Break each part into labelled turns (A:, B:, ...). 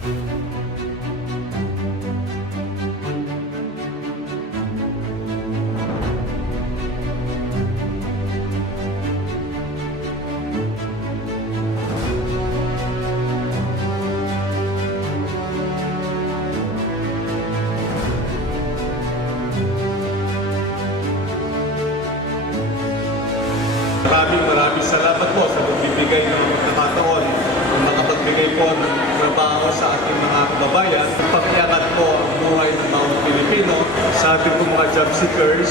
A: Maraming maraming salamat po sa pagbibigay ng nakataon makapagbigay po ng sa ating mga kababayan. Pag-iangat po ang buhay ng mga Pilipino sa ating po mga job seekers.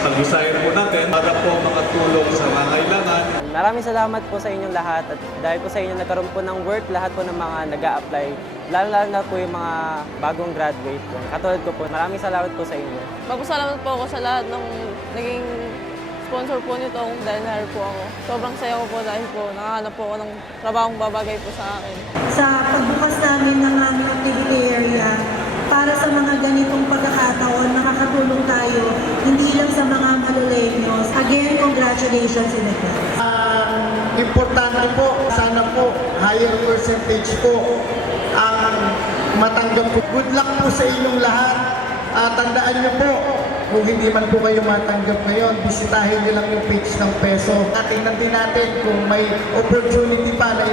A: Pag-usayan po natin para po makatulong sa mga kailangan.
B: Maraming salamat po sa inyong lahat at dahil po sa inyo nagkaroon po ng work lahat po ng mga nag apply lalo-lalo na po yung mga bagong graduate po. Katulad ko po, maraming salamat po sa inyo.
C: Magpasalamat po ako sa lahat ng naging sponsor po nito dahil na po ako. Sobrang saya ko po dahil po nakahanap po ako ng trabahong babagay po sa akin.
D: sa pagbukas namin ng aming activity area para sa mga ganitong pagkakataon, makakatulong tayo hindi lang sa mga maluleños. Again, congratulations in advance.
E: Ang importante po, sana po, higher percentage po ang matanggap po. Good luck po sa inyong lahat. Ah, tandaan niyo po, kung hindi man po kayo matanggap ngayon, bisitahin niyo lang yung page ng peso. At tingnan din natin kung may opportunity pa na